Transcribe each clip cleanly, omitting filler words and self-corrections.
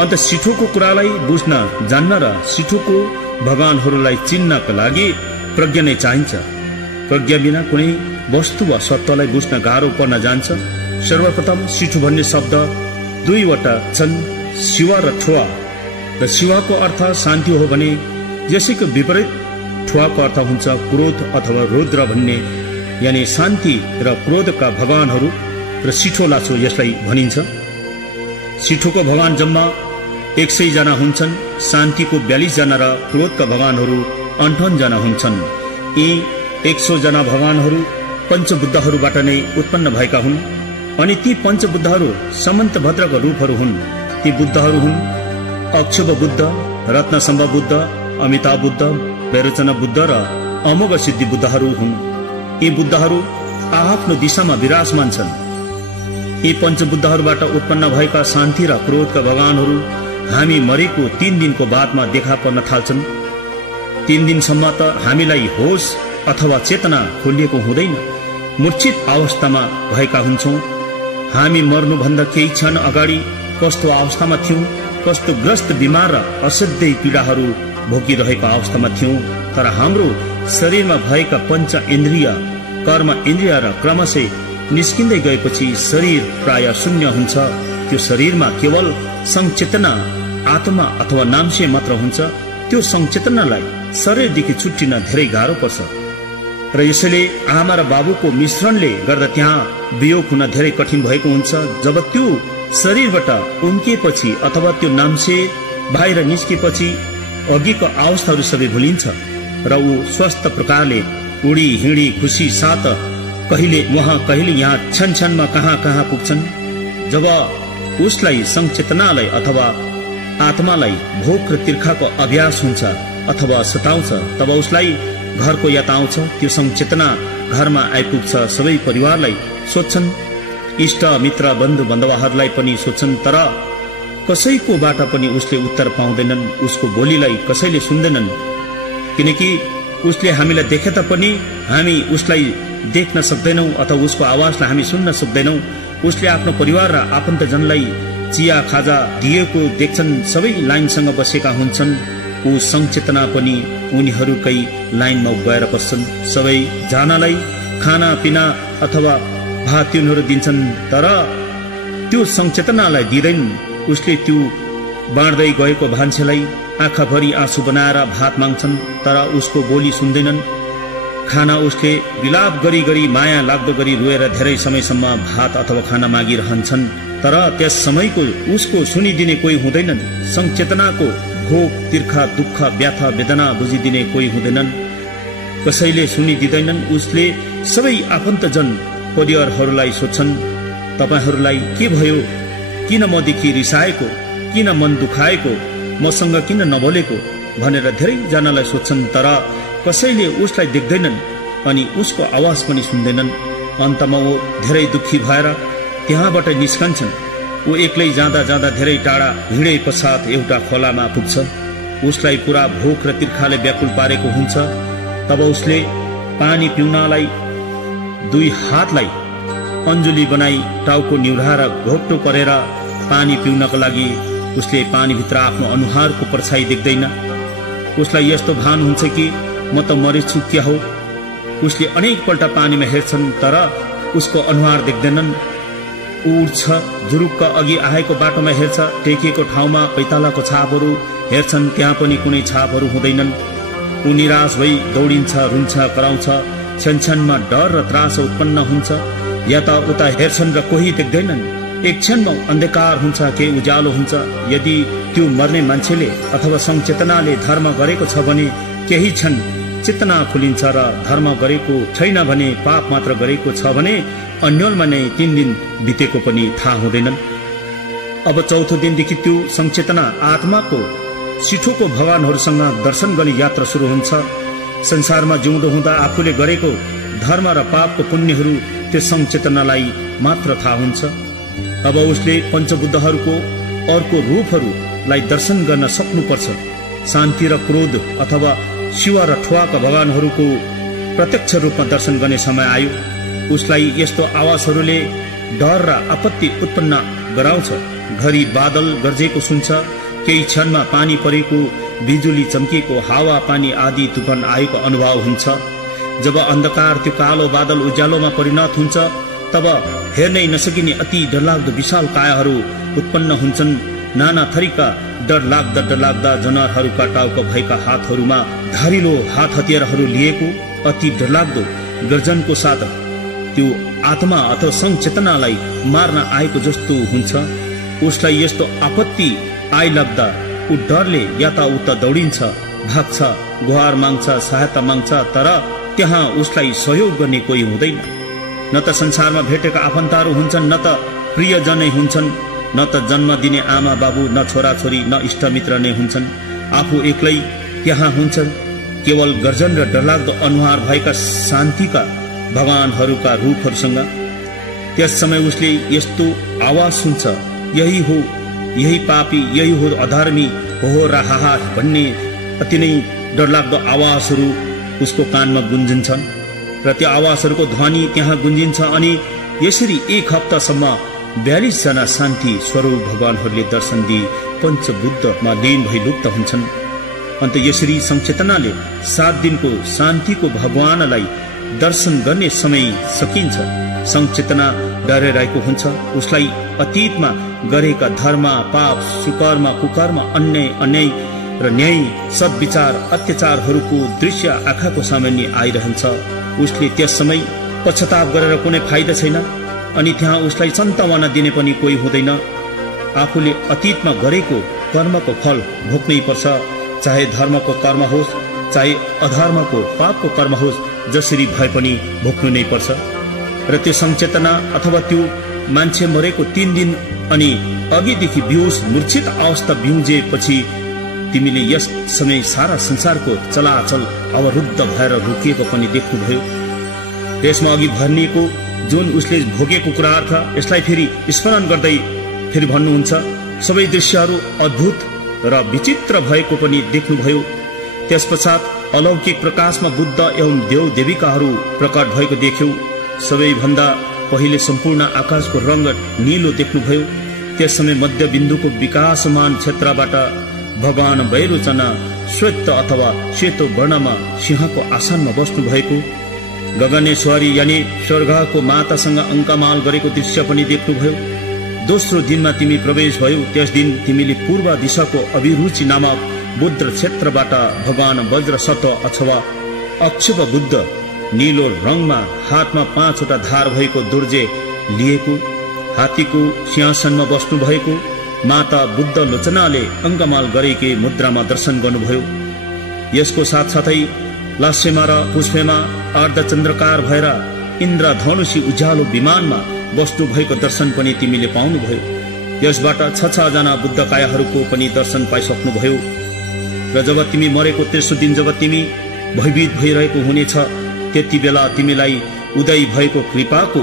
अन्त सिठोको कुरालाई बुझ्न जान्न र सिठोको भगवानहरूलाई चिन्नका लागि प्रज्ञा नै चाहिन्छ। प्रज्ञा बिना कुनै वस्तु वा सत्वलाई बुझ्न गाह्रो पर्न जान्छ। सर्वप्रथम सिठो भन्ने शब्द दुईवटा छन्, शिवा र ठुवा। र शिवाको अर्थ शान्ति हो भने यसैको विपरीत ठुवाको अर्थ हुन्छ क्रोध अथवा रुद्र भन्ने, यानि शान्ति र क्रोधका भगवानहरू र सिठो लाछो यसलाई भनिन्छ। सिठोको भगवान जम्मा 100 जना हुन्छन्, शान्तिको 42 जना र क्रोधका भगवानहरू 58 जना हुन्छन्। यी 100 जना भगवानहरू पञ्चबुद्धहरूबाट नै उत्पन्न भएका हुन् अनि ती पञ्चबुद्धहरू समन्तभद्रका रूपहरू हुन्। ती बुद्धहरू हुन् अक्षोभ बुद्ध, रत्नसम्भ बुद्ध, अमिताभ बुद्ध, वैरोचन बुद्ध र अमोघ सिद्धि बुद्धहरू हुन्। यी बुद्धहरू आफ्नो दिशामा विराजमान छन्। यी पञ्चबुद्धहरूबाट उत्पन्न भएका शान्ति र क्रोधका भगवानहरू हामी मरेको 3 दिनको बादमा देखा पर्न थाल्छन्। 3 दिनसम्म त हामीलाई होस अथवा चेतना खोलिएको हुँदैन, मूर्छित अवस्थामा भएका हुन्छौँ। हामी मर्नुभन्दा केही क्षण अगाडि कस्तो अवस्थामा थियौँ, कस्तो ग्रस्त बिमार र असाध्यै पीडाहरू भोगिरहेको अवस्थामा थियौँ। तर हाम्रो शरीरमा भएका पञ्च इन्द्रिय, कर्म इन्द्रिय र क्रमशः निस्किँदै गएपछि शरीर प्राय शून्य हुन्छ। त्यो शरीरमा केवल संचेतना, आत्मा अथवा नामसे मात्र हुन्छ। त्यो संचेतनालाई शरीरदेखि छुट्टिन धेरै गाह्रो पर्छ र यसैले आमा र बाबुको मिश्रणले गर्दा त्यहाँ वियोग हुन धेरै कठिन भएको हुन्छ। जब त्यो शरीरबाट उम्किएपछि अथवा त्यो नामसे बाहिर निस्किएपछि अघिको अवस्थाहरू सबै भुलिन्छ र ऊ स्वस्थ प्रकारले उडी हिँडी खुसी साथ कहिले वहाँ कहिले यहाँ क्षण क्षणमा कहाँ कहाँ पुग्छन्। जब उसलाई संचेतनालाई अथवा आत्मालाई भोक र तिर्खाको अभ्यास हुन्छ अथवा सताउँछ, तब उसलाई घरको याद आउँछ। त्यो संचेतना घरमा आइपुग्छ। सबै परिवारलाई सोध्छन्, इष्ट मित्र बन्धु बान्धवहरूलाई पनि सोध्छन्, तर कसैकोबाट पनि उसले उत्तर पाउँदैनन्। उसको बोलीलाई कसैले सुन्दैनन्, किनकि उसले हामीलाई देखे तापनि हामी उसलाई देख्न सक्दैनौँ अथवा उसको आवाजलाई हामी सुन्न सक्दैनौँ। उसले आफ्नो परिवार र आफन्तजनलाई चिया खाजा दिएको देख्छन्, सबै लाइनसँग बसेका हुन्छन्। ऊ संचेतना पनि उनीहरूकै लाइनमा गएर बस्छन्। सबै जनालाई खाना पिना अथवा भात तिउनहरू दिन्छन्, तर त्यो संचेतनालाई दिँदैन। उसले त्यो बाँड्दै गएको भान्सेलाई आँखाभरि आँसु बनाएर भात माग्छन्, तर उसको बोली सुन्दैनन्। खाना उसले विलाप गरी गरी माया लाग्दो गरी रोएर धेरै समयसम्म भात अथवा खाना मागिरहन्छन्, तर त्यस समयको उसको सुनिदिने कोही हुँदैनन्। संचेतनाको भोक तिर्खा दुःख व्यथा वेदना बुझिदिने कोही हुँदैनन्, कसैले सुनिदिँदैनन्। उसले सबै आफन्तजन परिवारहरूलाई सोध्छन्, तपाईहरूलाई के भयो, किन मदेखि रिसाएको, किन मन दुखाएको, मसँग किन नबोलेको भनेर धेरैजनालाई सोध्छन्, तर कसैले उसलाई देख्दैनन् अनि उसको आवाज पनि सुन्दैनन्। अन्तमा ऊ धेरै दुखी भएर त्यहाँबाट निस्कन्छन्। ऊ एक्लै जाँदा जाँदा धेरै टाढा हिँडे पश्चात एउटा खोलामा पुग्छ। उसलाई पुरा भोक र तिर्खाले व्याकुल पारेको हुन्छ। तब उसले पानी पिउनलाई 2 हातलाई अञ्जुली बनाई टाउको निहुराएर घोप्टो गरेर पानी पिउनको लागि उसले पानीभित्र आफ्नो अनुहारको परछाई देख्दैन। उसलाई यस्तो भान हुन्छ कि म त मरेछु क्या हो। उसले अनेकपल्ट पानीमा हेर्छन्, तर उसको अनुहार देख्दैनन्। उड्छ, जुरुक्क अघि आएको बाटोमा हेर्छ, टेकिएको ठाउँमा पैतालाको छापहरू हेर्छन्, त्यहाँ पनि कुनै छापहरू हुँदैनन्। ऊ निराश भई दौडिन्छ, रुन्छ, कराउँछ। क्षणक्षणमा डर र त्रास उत्पन्न हुन्छ। यता उता हेर्छन् र कोही देख्दैनन्। एक क्षणमा अन्धकार हुन्छ कि उज्यालो हुन्छ। यदि त्यो मर्ने मान्छेले अथवा संचेतनाले धर्म गरेको छ भने केही क्षण चेतना खुलिन्छ र धर्म गरेको छैन भने, पाप मात्र गरेको छ भने अन्यलमा नै 3 दिन बितेको पनि थाहा हुँदैनन्। अब चौथो दिनदेखि त्यो संचेतना आत्माको सिठोको भगवानहरूसँग दर्शन गर्ने यात्रा सुरु हुन्छ। संसारमा जिउँदो हुँदा आफूले गरेको धर्म र पापको पुण्यहरू त्यो संचेतनालाई मात्र थाहा हुन्छ। अब उसले पञ्चबुद्धहरूको अर्को रूपहरूलाई दर्शन गर्न सक्नुपर्छ। शान्ति र क्रोध अथवा शिवा र ठुवाका भगवानहरूको प्रत्यक्ष रूपमा दर्शन गर्ने समय आयो। उसलाई यस्तो आवाजहरूले डर र आपत्ति उत्पन्न गराउँछ। घरि बादल गर्जेको सुन्छ, केही क्षणमा पानी परेको, बिजुली चम्किएको, हावा पानी आदि तुफान आएको अनुभव हुन्छ। जब अन्धकार त्यो कालो बादल उज्यालोमा परिणत हुन्छ, तब हेर्नै नसकिने अति डरलाग्दो विशाल कायाहरू उत्पन्न हुन्छन्। नाना थरीका डरलाग्दा जनावरहरूका टाउका भएका हातहरूमा धारिलो हात हतियारहरू लिएको अति डरलाग्दो गर्जनको साथ त्यो आत्मा अथवा संचेतनालाई मार्न आएको जस्तो हुन्छ। उसलाई यस्तो आपत्ति आइलाग्दा ऊ डरले यताउता दौडिन्छ, भाग्छ, गुहार माग्छ, सहायता माग्छ, तर त्यहाँ उसलाई सहयोग गर्ने कोही हुँदैन। न त संसारमा भेटेका आफन्तहरू हुन्छन्, न त प्रियजनै हुन्छन्, न त जन्म दिने आमा बाबु, न छोरा छोरी, न इष्टमित्र नै हुन्छन्। आफू एक्लै त्यहाँ हुन्छन्, केवल गर्जन र डरलाग्दो अनुहार भएका शान्तिका भगवानहरूका रूपहरूसँग। त्यस समय उसले यस्तो आवाज सुन्छ, यही हो, यही पापी, यही हो अधर्मी, हो र हाहा भन्ने अति नै डरलाग्दो आवाजहरू उसको कानमा गुन्जिन्छन् र त्यो आवाजहरूको ध्वनि त्यहाँ गुन्जिन्छ। अनि यसरी एक हप्तासम्म 42 जना शान्ति स्वरूप भगवानहरूले दर्शन दिई पञ्चबुद्धमा लीन भई लुप्त हुन्छन्। अन्त यसरी संचेतनाले 7 दिनको शान्तिको भगवानलाई दर्शन गर्ने समय सकिन्छ। संचेतना डराइरहेको हुन्छ, उसलाई अतीतमा गरेका धर्म, पाप, सुकर्म, कुकर्म, अन्याय र न्याय, सद्विचार, अत्याचारहरूको दृश्य आँखाको सामान्य आइरहन्छ। उसले त्यस समय पश्चाताप गरेर कुनै फाइदा छैन, अनि त्यहाँ उसलाई सन्तावना दिने पनि कोही हुँदैन। आफूले अतीतमा गरेको कर्मको फल भोग्नै पर्छ, चाहे धर्मको कर्म होस्, चाहे अधर्मको पापको कर्म होस्, जसरी भए पनि भोग्नु नै पर्छ। र त्यो संचेतना अथवा त्यो मान्छे मरेको 3 दिन अनि अघिदेखि बेहोस मूर्छित अवस्था बिउजेपछि तिमीले यस समय सारा संसारको चलाचल अवरुद्ध भएर रोकिएको पनि देख्नुभयो। त्यसमा अघि भनिएको जुन उसले भोगेको कुराहरू छ, यसलाई फेरि स्मरण गर्दै फेरि भन्नुहुन्छ, सबै दृश्यहरू अद्भुत र विचित्र भएको पनि देख्नुभयो। त्यसपश्चात अलौकिक प्रकाशमा बुद्ध एवं देव देविकाहरू प्रकट भएको देख्यौ। सबैभन्दा पहिले सम्पूर्ण आकाशको रंग नीलो देख्नुभयो। त्यस समय मध्य बिन्दुको विकासमान क्षेत्रबाट भगवान वैरोचना श्वेत अथवा सेतो वर्णमा सिंहको आसनमा बस्नु भएको, गगनेश्वरी यानी स्वर्गको मातासँग अङ्कमाल गरेको दृश्य पनि देख्नुभयो। दोस्रो दिनमा तिमी प्रवेश भयो। त्यस दिन तिमीले पूर्व दिशाको अभिरुचि नामक बुद्ध क्षेत्रबाट भगवान वज्र सत्व अथवा अक्षुभ बुद्ध नीलो रङमा हातमा 5वटा धार भएको दुर्जे लिएको, हात्तीको सिंहासनमा बस्नु भएको माता बुद्ध लोचनाले अङ्कमाल गरेकी मुद्रामा दर्शन गर्नुभयो। यसको साथसाथै लास्यमा र पुष्पेमा अर्धचन्द्रकार भएर इन्द्रधनुषी उज्यालो विमानमा बस्नु भएको दर्शन पनि तिमीले पाउनुभयो। यसबाट 6 जना बुद्ध कायाहरूको पनि दर्शन पाइसक्नुभयो। र जब तिमी मरेको तेस्रो दिन जब तिमी भयभीत भइरहेको हुनेछ, त्यति बेला तिमीलाई उदय भएको कृपाको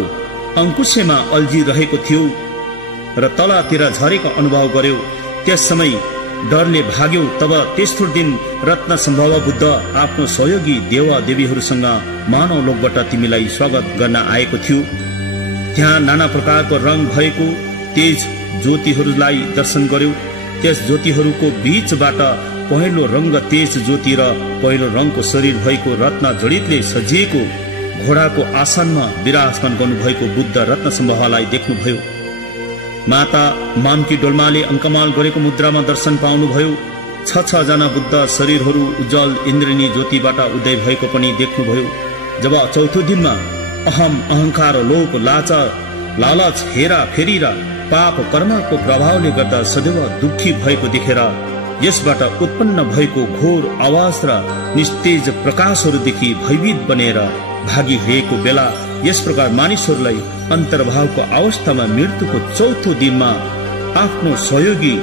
अंकुशमा अल्झिरहेको थियो र तलतिर झरेको अनुभव गर्यौ। त्यस समय डरले भाग्यौ। तब तेस्रो दिन रत्न सम्भव बुद्ध आफ्नो सहयोगी देवा देवीहरूसँग मानव लोकबाट तिमीलाई स्वागत गर्न आएको थियो। त्यहाँ नाना प्रकारको रङ भएको तेज ज्योतिहरूलाई दर्शन गर्यौ। त्यस ज्योतिहरूको बीचबाट पहिलो रंग तेज ज्योति र पहिलो रङको शरीर भएको रत्न जडितले सजिएको घोडाको आसनमा विराजमान गर्नुभएको बुद्ध रत्न सम्भवलाई देख्नुभयो। माता मामकी डोल्माले अङ्कमाल गरेको मुद्रामा दर्शन पाउनुभयो। 6 जना बुद्ध शरीरहरू उज्जवल इन्द्रणी ज्योतिबाट उदय भएको पनि देख्नुभयो। जब चौथो दिनमा अहम, अहंकार, लोभ, लालच, हेरा फेरी र पाप कर्मको प्रभावले गर्दा सदैव दुखी भएको देखेर यसबाट उत्पन्न भएको घोर आवाज र निस्तेज प्रकाशहरूदेखि भयभीत बनेर भागिरहेको बेला यस प्रकार मानिसहरूलाई अन्तर्भावको अवस्थामा मृत्युको चौथो दिनमा आफ्नो सहयोगी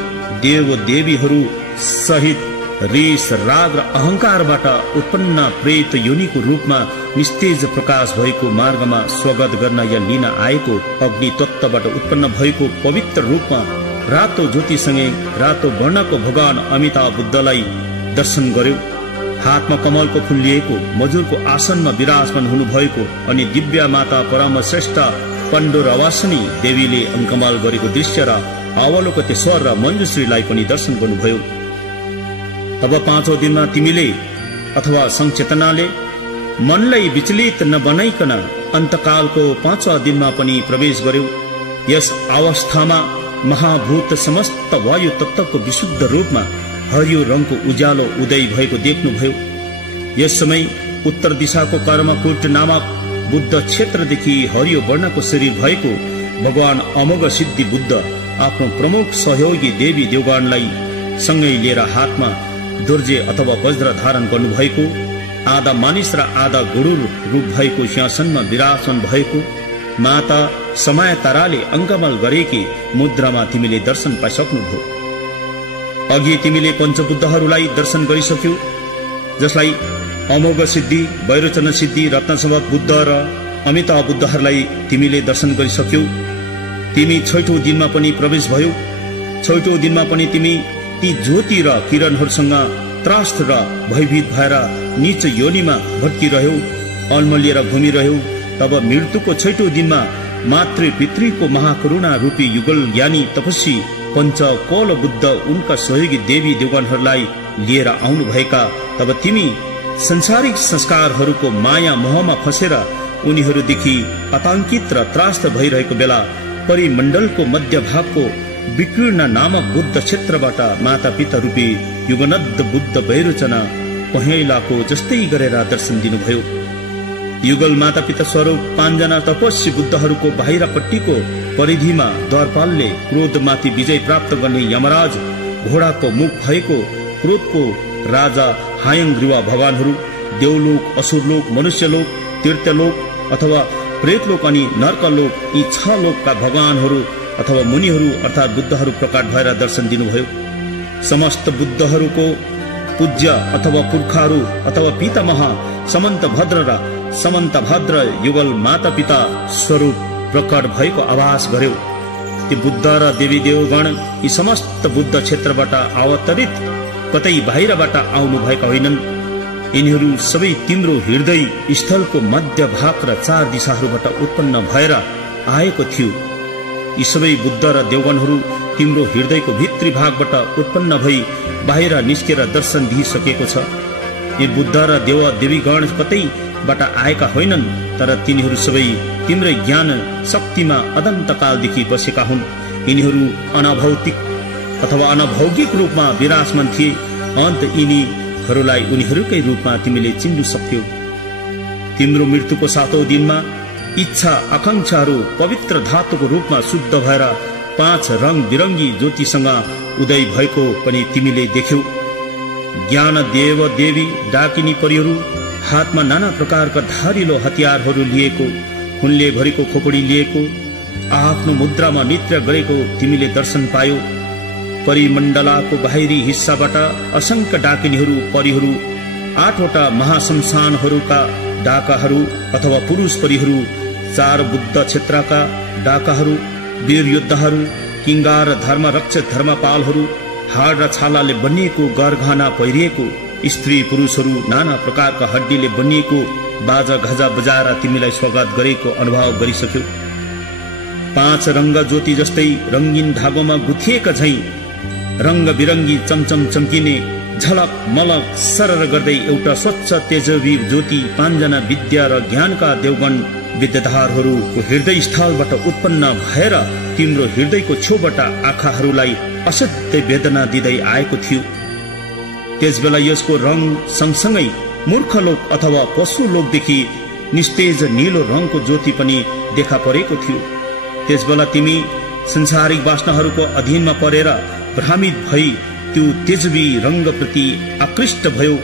देव देवीहरू सहित रिस, राग र अहंकारबाट उत्पन्न प्रेत योनिको रूपमा निस्तेज प्रकाश भएको मार्गमा स्वागत गर्न या लिन आएको अग्नि तत्त्वबाट उत्पन्न भएको पवित्र रूपमा रातो ज्योतिसँगै रातो वर्णको भगवान अमिताभ बुद्धलाई दर्शन गर्यो। हातमा कमलको फूल लिएको मजुरको आसनमा विराजमान हुनुभएको अनि दिव्य माता परम श्रेष्ठ पण्डोरवासिनी देवीले अङ्कमाल गरेको दृश्य र अवलोकतेश्वर र मञ्जुश्रीलाई पनि दर्शन गर्नुभयो। तब 5औं दिनमा तिमीले अथवा संचेतनाले मनलाई विचलित नबनाइकन अन्तकालको 5वां दिनमा पनि प्रवेश गर्यौ। यस अवस्थामा महाभूत समस्त वायु तत्वको विशुद्ध रूपमा हरियो रङको उज्यालो उदय भएको देख्नुभयो। यस समय उत्तर दिशाको कर्मकुट नामक बुद्ध क्षेत्रदेखि हरियो वर्णको शरीर भएको भगवान अमोघ सिद्धि बुद्ध आफ्नो प्रमुख सहयोगी देवी देवगणलाई सँगै लिएर हातमा दुर्जे अथवा वज्र धारण गर्नुभएको, आधा मानिस र आधा गरुड रूप भएको सिंहासनमा विराजमान भएको माता समय ताराले अङ्कमल गरेकी मुद्रामा तिमीले दर्शन पाइसक्नुभयो। अघि तिमीले पञ्चबुद्धहरूलाई दर्शन गरिसक्यौ, जसलाई अमोघ सिद्धि, वैरोचन सिद्धि, रत्नसम्भव बुद्ध र अमिताभ बुद्धहरूलाई तिमीले दर्शन गरिसक्यौ। तिमी 6औं दिनमा पनि प्रवेश भयौ। 6औं दिनमा पनि तिमी ती ज्योति र किरणहरूसँग त्रास्त र भयभीत भएर नीच योनिमा भट्किरह्यौ, अल्मलिएर घुमिरह्यौ। तब मृत्युको 6औं दिनमा मातृ पितृको महाकरुणा रूपी युगल ज्ञानी तपस्वी पञ्चकौल बुद्ध उनका सहयोगी देवी देवगणहरूलाई लिएर आउनुभएका। तब तिमी संसारिक संस्कारहरूको माया मोहमा फसेर उनीहरूदेखि आतंकित र त्रास्त भइरहेको बेला परिमण्डलको मध्य भागको विकीर्ण नामक बुद्ध क्षेत्रबाट माता पिता रूपी युगनद्ध बुद्ध वैरोचन पहेँलाको जस्तै गरेर दर्शन दिनुभयो। युगल माता पिता स्वरूप 5 जना तपस्वी बुद्धहरूको बाहिरपट्टिको परिधिमा द्वारपालले क्रोधमाथि विजय प्राप्त गर्ने यमराज, घोडाको मुख भएको क्रोधको राजा हायङ्ग्रीवा भगवानहरू, देवलोक, असुरलोक, मनुष्यलोक, तीर्थलोक अथवा प्रेतलोक अनि नर्कलोक, यी 6 लोकका भगवानहरू अथवा मुनिहरू अर्थात् बुद्धहरू प्रकट भएर दर्शन दिनुभयो। समस्त बुद्धहरूको पूज्य अथवा पुर्खाहरू अथवा पितामह समन्तभद्र र समन्तभद्र युगल माता पिता स्वरूप प्रकट भएको आभास गर्यो। ती बुद्ध र देवी देवगण यी समस्त बुद्ध क्षेत्रबाट अवतरित कतै बाहिरबाट आउनु भएका होइनन्। यिनीहरू सबै तिम्रो हृदय स्थलको मध्य भाग र 4 दिशाहरूबाट उत्पन्न भएर आएको थियो। यी सबै बुद्ध र देवगणहरू तिम्रो हृदयको भित्री भागबाट उत्पन्न भई बाहिर निस्केर दर्शन दिइसकेको छ। यी बुद्ध र देव देवीगण कतैबाट आएका होइनन्, तर तिनीहरू सबै तिम्रै ज्ञान शक्तिमा अनन्तकालदेखि बसेका हुन्। यिनीहरू अनाभौतिक अथवा अनभौगिक रूपमा विराजमान थिए। अन्त यिनीहरूलाई उनीहरूकै रूपमा तिमीले चिन्नु सक्यौ। तिम्रो मृत्युको 7औं दिनमा इच्छा आकांक्षाहरू पवित्र धातुको रूपमा शुद्ध भएर 5 रङ बिरङ्गी ज्योतिसँग उदय भएको पनि तिमीले देख्यौ। ज्ञान देव देवी डाकिनी परिहरू हातमा नाना प्रकारका धारिलो हतियारहरू लिएको, खुनले भरेको खोपडी लिएको, आफ्नो मुद्रामा नृत्य गरेको तिमीले दर्शन पायौ। परिमण्डलाको बाहिरी हिस्साबाट असंख्य डाकिनीहरू परिहरू, 8वटा महाशमशानहरूका डाकाहरू अथवा पुरुष परिहरू, 4 बुद्ध क्षेत्रका डाकाहरू, वीर योद्धाहरू, किङ्गार धर्म रक्षक धर्मपालहरू, हाड र छालाले बनिएको गरगहना पहिरिएको स्त्री पुरुषहरू, नाना प्रकारका हड्डीले बनिएको बाजा घजा बजाएर तिमीलाई स्वागत गरेको अनुभव गरिसक्यौ। 5 रङ्ग ज्योति जस्तै रङ्गीन धागोमा गुथिएका झैं रङ्ग बिरङ्गी चमचम चम्किने झलक मलक सरर गर्दै एउटा स्वच्छ तेजवी ज्योति 5 जना विद्या र ज्ञानका देवगण विद्याधरहरूको हृदय स्थलबाट उत्पन्न भएर तिम्रो हृदयको छेउबाट आँखाहरूलाई असाध्य वेदना दिँदै आएको थियो। त्यसबेला यसको रङ सँगसँगै मूर्खलोक अथवा पशु लोकदेखि निस्तेज नीलो रङको ज्योति पनि देखा परेको थियो। त्यसबेला तिमी संसारिक वासनाहरूको अधीनमा परेर भ्रमित भई त्यो तेजवी रङ्गप्रति आकृष्ट भयो।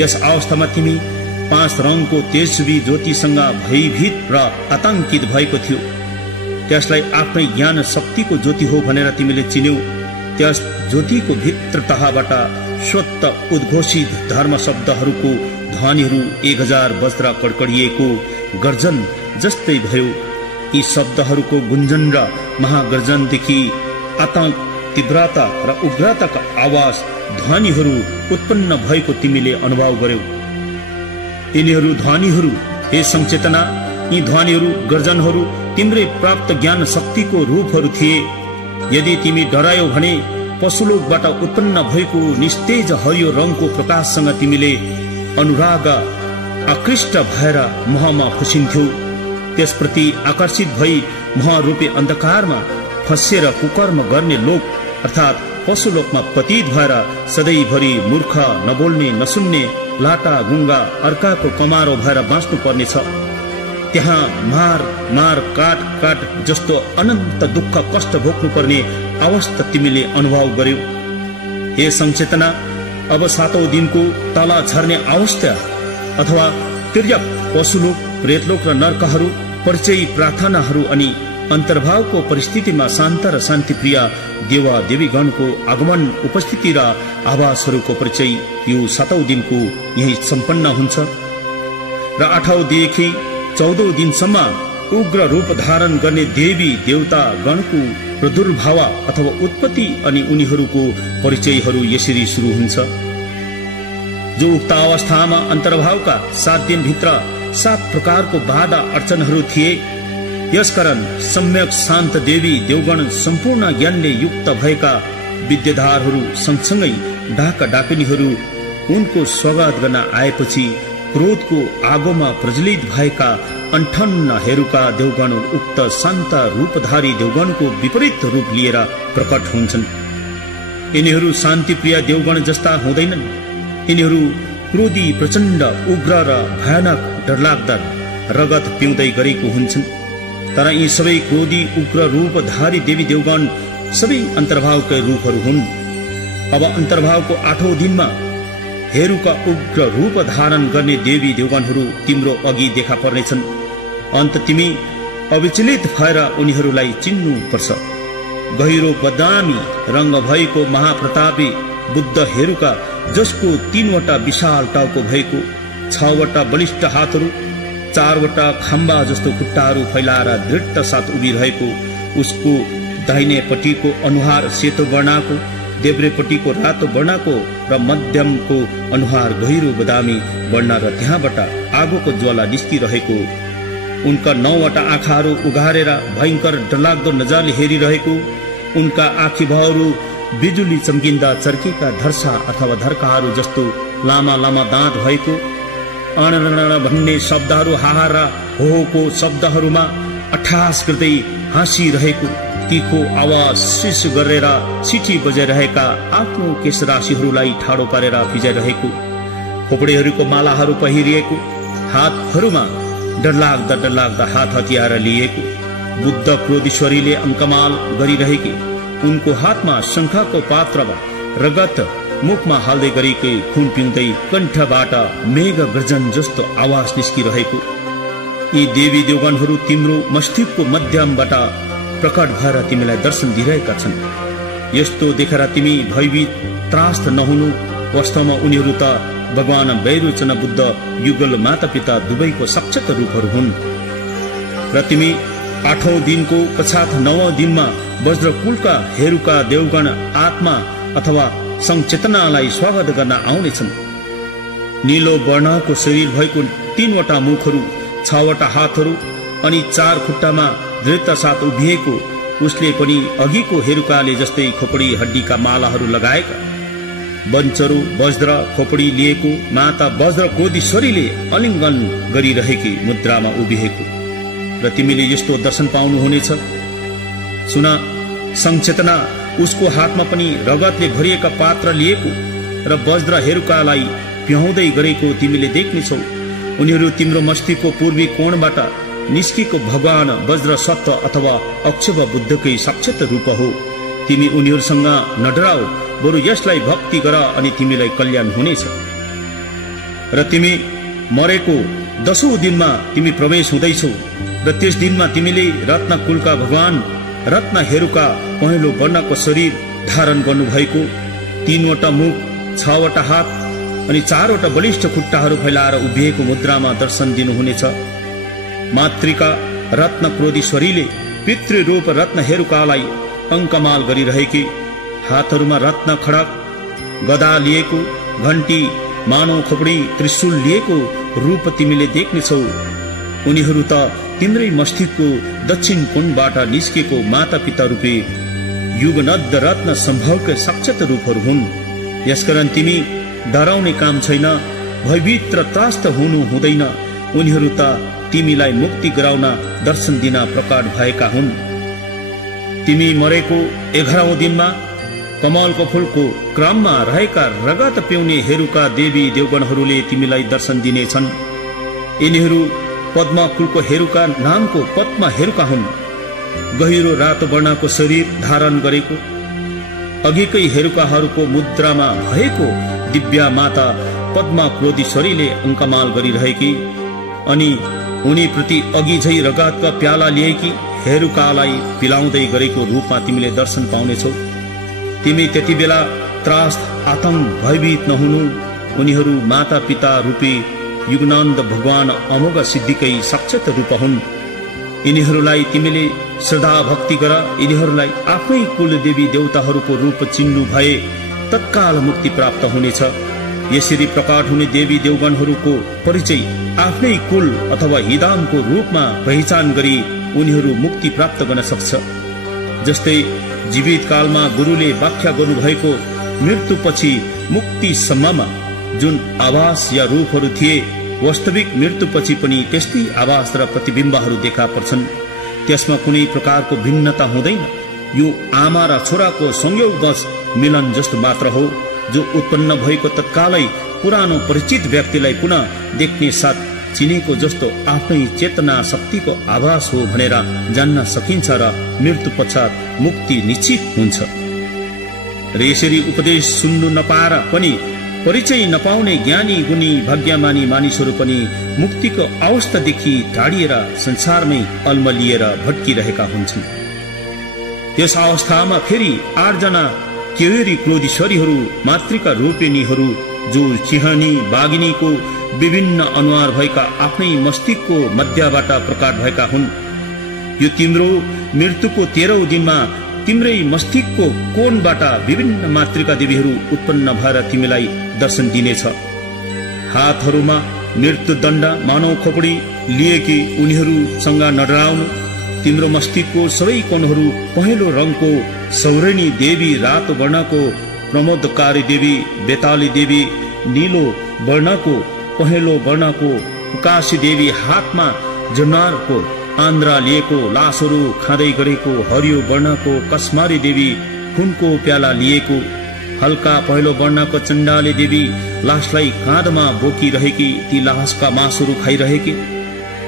यस अवस्थामा तिमी 5 रङको तेजवी ज्योतिसँग भयभीत र आतंकित भएको थियो। त्यसलाई आफ्नै ज्ञान शक्तिको ज्योति हो भनेर तिमीले चिन्यौ। त्यस ज्योतिको भित्र तहबाट स्वत उद्घोषित धर्म शब्दहरूको ध्वनिहरू 1000 वज्र कड्कडिएको गर्जन जस्तै भयो। यी शब्दहरूको गुन्जन र महागर्जनदेखि आतंक, तीव्रता र उग्रताका आवाज ध्वनिहरू उत्पन्न भएको तिमीले अनुभव गर्यौ। यिनीहरू ध्वनिहरू, हे संचेतना, यी ध्वनिहरू गर्जनहरू तिम्रै प्राप्त ज्ञान शक्तिको रूपहरू थिए। यदि तिमी डरायौ भने पशुलोकबाट उत्पन्न भएको निस्तेज हरियो रङको प्रकाशसँग तिमीले अनुराग आकृष्ट भएर मोहमा फसिन्थ्यौ। त्यसप्रति आकर्षित भई मोहरूपी अन्धकारमा फसिएर कुकर्म गर्ने लोक अर्थात् पशुलोकमा पतित भएर सधैँभरि मूर्ख, नबोल्ने, नसुन्ने, लाटा गुङ्गा, अर्काको कमारो भएर बाँच्नु पर्नेछ। त्यहाँ मार मार काट काट जस्तो अनन्त दुःख कष्ट भोग्नु पर्ने अवस्था तिमीले अनुभव गर्यौ। हे संचेतना, अब 7औं दिनको तल झर्ने अवस्था अथवा तिर्यक, पशुलोक, प्रेतलोक र नर्कहरू, परिचय, प्रार्थनाहरू अनि अन्तर्भावको परिस्थितिमा शान्त र शान्तिप्रिय देवा देवीगणको आगमन, उपस्थिति र आवासहरूको परिचय यो 7औं दिनको यही सम्पन्न हुन्छ र 8औं देखि 14औं दिनसम्म उग्र रूप धारण गर्ने देवी देवता गणको प्रादुर्भाव अथवा उत्पत्ति अनि उनीहरूको परिचयहरू यसरी सुरु हुन्छ। जो उक्त अवस्थामा अन्तर्भावका 7 दिनभित्र 7 प्रकारको बाधा अडचनहरू थिए। यसकारण सम्यक शान्त देवी देवगण सम्पूर्ण ज्ञानले युक्त भएका विद्याधरहरू सँगसँगै डाका डाकिनीहरू उनको स्वागत गर्न आएपछि क्रोधको आगोमा प्रज्वलित भएका 58 हेरुका देवगण उक्त शान्त रूपधारी देवगणको विपरीत रूप लिएर प्रकट हुन्छन्। यिनीहरू शान्तिप्रिय देवगण जस्ता हुँदैनन्। यिनीहरू क्रोधी, प्रचण्ड, उग्र र भयानक डरलाग्दा रगत पिउँदै गरेको हुन्छन्। तर यी सबै क्रोधी, उग्र रूपधारी देवी देवगण सबै अन्तर्भावका रूपहरू हुन्। अब अन्तर्भावको 8औं दिनमा हेरुका उग्र रूप धारण गर्ने देवी देवगणहरू तिम्रो अघि देखा पर्नेछन्। अन्त तिमी अविचलित भएर उनीहरूलाई चिन्नु पर्छ। गहिरो बदामी रंग भएको महाप्रतापी बुद्ध हेरुका, जसको 3वटा विशाल टाउको भएको, 6वटा बलिष्ठ हातहरू, 4वटा खम्बा जस्तो खुट्टाहरू फैलाएर दृढता साथ उभिरहेको, उसको दाहिनेपट्टिको अनुहार सेतो वर्णको, देब्रेपट्टिको रातो वर्णको र मध्यमको अनुहार गहिरो बदामी वर्ण र त्यहाँबाट आगोको ज्वाला निस्किरहेको, उनका 9वटा आँखाहरू उघारेर भयंकर डरलाग्दो नजरले हेरिरहेको, उनका आँखी भावहरू बिजुली चम्किँदा चर्केका धर्सा अथवा धर्काहरू जस्तो लामा लामा दाँत भएको, अणरण भन्ने शब्दहरू हाहार होको शब्दहरूमा अट्ठास गर्दै हाँसिरहेको, तीखो आवाज शिश गरेर सिटी बजाइरहेका आफ्नो केशराशिहरूलाई ठाडो पारेर फिजाइरहेको, खोपडीहरूको मालाहरू पहिरिएको, हातहरूमा डरलाग्दा डरलाग्दा हात हतियार लिएको, बुद्ध क्रोधीश्वरीले अङ्कमाल गरिरहेकी, उनको हातमा शङ्खको पात्रमा रगत, मुखमा हाल्दै गरेकै खुन पिउँदै कण्ठबाट मेघ गर्जन जस्तो आवाज निस्किरहेको, यी देवी देवगणहरू तिम्रो मस्तिष्कको मध्यमबाट प्रकट भएर तिमीलाई दर्शन दिइरहेका छन्। यस्तो देखेर तिमी भयभीत त्रास्त नहुनु। वास्तवमा उनीहरू त भगवान वैरोचन बुद्ध युगल माता पिता दुवैको साक्षात रूपहरू हुन्। र तिमी 8औं दिनको पश्चात 9औं दिनमा वज्रकुलका हेरुका देवगण आत्मा अथवा संचेतनालाई स्वागत गर्न आउनेछन्। नीलो वर्णको शरीर भएको 3वटा मुखहरू, 6वटा हातहरू अनि 4 खुट्टामा दृढता साथ उभिएको, उसले पनि अघिको हेरुकाले जस्तै खोपडी हड्डीका मालाहरू लगाएका, वञ्चरो वज्र खोपडी लिएको माता वज्र क्रोधीश्वरीले अलिङ्गन गरिरहेकी मुद्रामा उभिएको र तिमीले यस्तो दर्शन पाउनु हुनेछ। सुन संचेतना, उसको हातमा पनि रगतले भरिएका पात्र लिएको र वज्र हेरुकालाई पिहाउँदै गरेको तिमीले देख्नेछौ। उनीहरू तिम्रो मस्तिष्कको पूर्वी कोणबाट निस्केको भगवान वज्र सत्व अथवा अक्षव बुद्धकै साक्षात रूप हो। तिमी उनीहरूसँग नडराऊ, बरु यसलाई भक्ति गर अनि तिमीलाई कल्याण हुनेछ। र तिमी मरेको 10औं दिनमा तिमी प्रवेश हुँदैछौ र त्यस दिनमा तिमीले रत्न कुलका भगवान रत्न हेरुका पहेँलो वर्णको शरीर धारण गर्नुभएको, 3वटा मुख, 6वटा हात अनि 4वटा बलिष्ठ खुट्टाहरू फैलाएर उभिएको मुद्रामा दर्शन दिनुहुनेछ। मातृका रत्न क्रोधीश्वरीले पितृरूप रत्न हेरुकालाई अङ्कमाल गरिरहेकी, हातहरूमा रत्न खडक गदा लिएको, घण्टी, मानव खोपडी, त्रिशूल लिएको रूप तिमीले देख्नेछौ। उनीहरू त तिम्रै मस्तिष्कको दक्षिण कोणबाट निस्केको माता पिता रूपी युगनद्ध रत्न सम्भवका साक्षात रूपहरू हुन्। यसकारण तिमी डराउने काम छैन, भयभीत र त्रास्त हुनु हुँदैन। उनीहरू त तिमीलाई मुक्ति गराउन दर्शन दिन प्रकट भएका हुन्। तिमी मरेको 11औं दिनमा कमलको फूलको क्रममा रहेका रगत पिउने हेरुका देवी देवगणहरूले तिमीलाई दर्शन दिनेछन्। यिनीहरू पद्म कुलको हेरुका नामको पद्म हेरुका हुन्। गहिरो रातो वर्णको शरीर धारण गरेको, अघिकै हेरुकाहरूको मुद्रामा भएको दिव्या माता पद्मा क्रोधीश्वरीले अङ्कमाल गरिरहेकी अनि उनीप्रति अघि झै रगतका प्याला लिएकी हेरुकालाई पिलाउँदै गरेको रूपमा तिमीले दर्शन पाउनेछौ। तिमी त्यति बेला त्रास्त आतंक भयभीत नहुनु। उनीहरू माता पिता रूपी युगनन्द भगवान अमोघ सिद्धिकै साक्षात रूप हुन्। यिनीहरूलाई तिमीले श्रद्धा भक्ति गर। यिनीहरूलाई आफ्नै कुल देवी देवताहरूको रूप चिन्नु भए तत्काल मुक्ति प्राप्त हुनेछ। यसरी प्रकट हुने देवी देवगणहरूको परिचय आफ्नै कुल अथवा हिदामको रूपमा पहिचान गरी उनीहरू मुक्ति प्राप्त गर्न सक्छ। जस्तै जीवित कालमा गुरुले व्याख्या गर्नुभएको मृत्युपछि मुक्तिसम्ममा जुन आभास या रूपहरू थिए, वास्तविक मृत्युपछि पनि त्यस्तै आभास र प्रतिबिम्बहरू देखा पर्छन्। त्यसमा कुनै प्रकारको भिन्नता हुँदैन। यो आमा र छोराको संयोगवश मिलन जस्तो मात्र हो, जो उत्पन्न भएको तत्कालै पुरानो परिचित व्यक्तिलाई पुनः देख्ने साथ चिनेको जस्तो आफ्नै चेतना शक्तिको आभास हो भनेर जान्न सकिन्छ र मृत्यु पश्चात मुक्ति निश्चित हुन्छ। र यसरी उपदेश सुन्नु नपाएर पनि परिचय नपाउने ज्ञानी गुणी भाग्यमानी मानिसहरू पनि मुक्तिको अवस्थादेखि टाढिएर संसारमै अल्मलिएर भट्किरहेका हुन्छन्। त्यस अवस्थामा फेरि 8 जना केवरी क्रोधीश्वरीहरू मातृका रूपिणीहरू जो सिंहनी बाघिनीको विभिन्न अनुहार भएका आफ्नै मस्तिष्कको मध्यबाट प्रकट भएका हुन्। यो तिम्रो मृत्युको 13औं दिनमा तिम्रै मस्तिष्कको कोणबाट विभिन्न मातृका देवीहरू उत्पन्न भएर तिमीलाई दर्शन दिनेछ। हातहरूमा मृत्युदण्ड मानव खोपडी लिएकी उनीहरूसँग नडराउनु। तिम्रो मस्तिष्कको सबै कोणहरू पहेँलो रङको सौरेणी देवी, रातो वर्णको प्रमोदकारी देवी बेताली देवी, नीलो वर्णको पहेँलो वर्णको उकासी देवी, हातमा जनावरको आन्द्रा लिएको लासहरू खाँदै गरेको हरियो वर्णको कस्मारी देवी, खुनको प्याला लिएको हल्का पहेँलो वर्णको चण्डाली देवी, लासलाई काँधमा बोकिरहेकी ती लासका मासुहरू खाइरहेकी,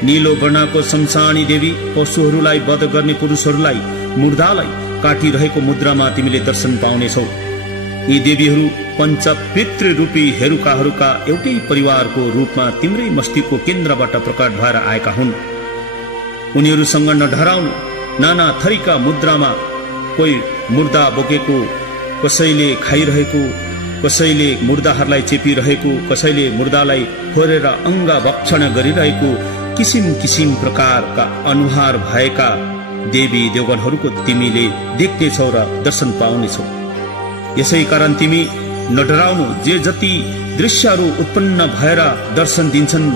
नीलो वर्णको शमशानी देवी, पशुहरूलाई वध गर्ने पुरुषहरूलाई मुर्दालाई काटिरहेको मुद्रामा तिमीले दर्शन पाउनेछौ। यी देवीहरू पञ्चपितृ रूपी हेरुकाहरूका एउटै परिवारको रूपमा तिम्रै मस्तिष्कको केन्द्रबाट प्रकट भएर आएका हुन्। उनीहरूसँग नडराउनु। नाना थरीका मुद्रामा कोही मुर्दा बोकेको, कसैले खाइरहेको, कसैले मुर्दाहरूलाई चेपिरहेको, कसैले मुर्दालाई फोरेर अङ्ग भक्षण गरिरहेको किसिम किसिम प्रकारका अनुहार भएका देवी देवगणहरूको तिमीले देख्नेछौ र दर्शन पाउनेछौ। यसै कारण तिमी नडराउनु। जे जति दृश्यहरू उत्पन्न भएर दर्शन दिन्छन्